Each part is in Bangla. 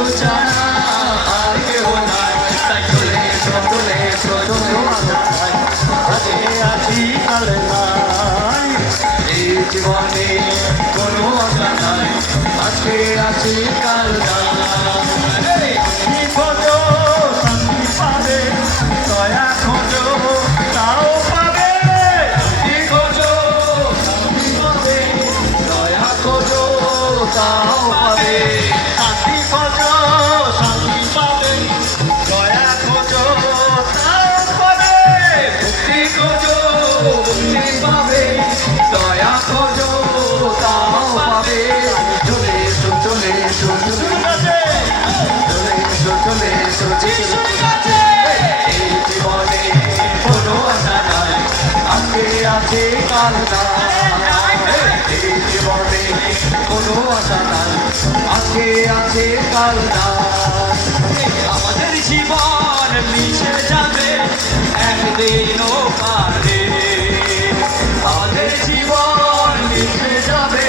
এসো ছাড়া আর কেউ নাই, তাই চলে এসো চলে এসো চলে এসো, আজকে আছি কাল নাই, এই জীবনে কোনো আশা নাই, আজকে আছি কাল নাই। কি খোঁজো শান্তি পাবে, দয়া খোঁজো তাও পাবে, কি খোঁজো শান্তি পাবে, দয়া খোঁজো তাও পাবে, শান্তি খোঁজো শান্তি পাবে, দয়া খোঁজো তাও পাবে, মুক্তি খোঁজো মুক্তি পাবে, দয়া খোঁজো তাও পাবে। চলে এসো চলে এসো চলে এসো চলে এসো যিশুর কাছে, এই জীবনে কোনো আশা নাই, আজকে আছে কাল নাই, এই জীবনে কোনো আশা নাই, আজকে আছে কাল নাই। আমাদের জীবন মিশে যাবে একদিনও পারে, আমাদের জীবন মিশে যাবে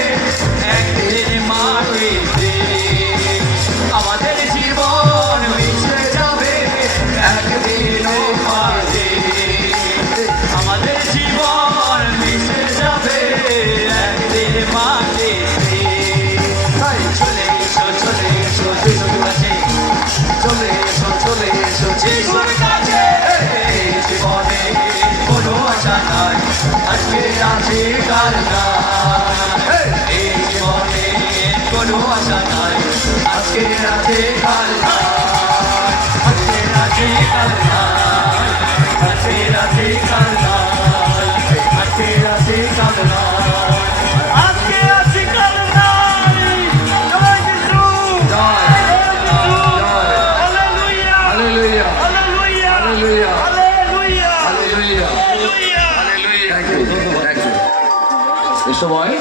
একদিন মাটিতে, আমাদের জীবন মিশে যাবে একদিনও পারে, আমাদের জীবন মিশে যাবে একদিন মাটিতে। তাই চলে এসো যিশুর কাছে, চলে এসো যিশুর কাছে, এই জীবনে কোনো আশা নাই, আজকে আছে কাল নাই, এই জীবনে কোনো আশা নাই, আজকে আছে কাল নাই, আজকে আছে কাল নাই, আজকে আছে কাল নাই, আজকে আছে কাল নাই, আজকে আছে কাল নাই। জয় যিশু, জয় hallelujah hallelujah hallelujah hallelujah hallelujah hallelujah. Thank you এই সময়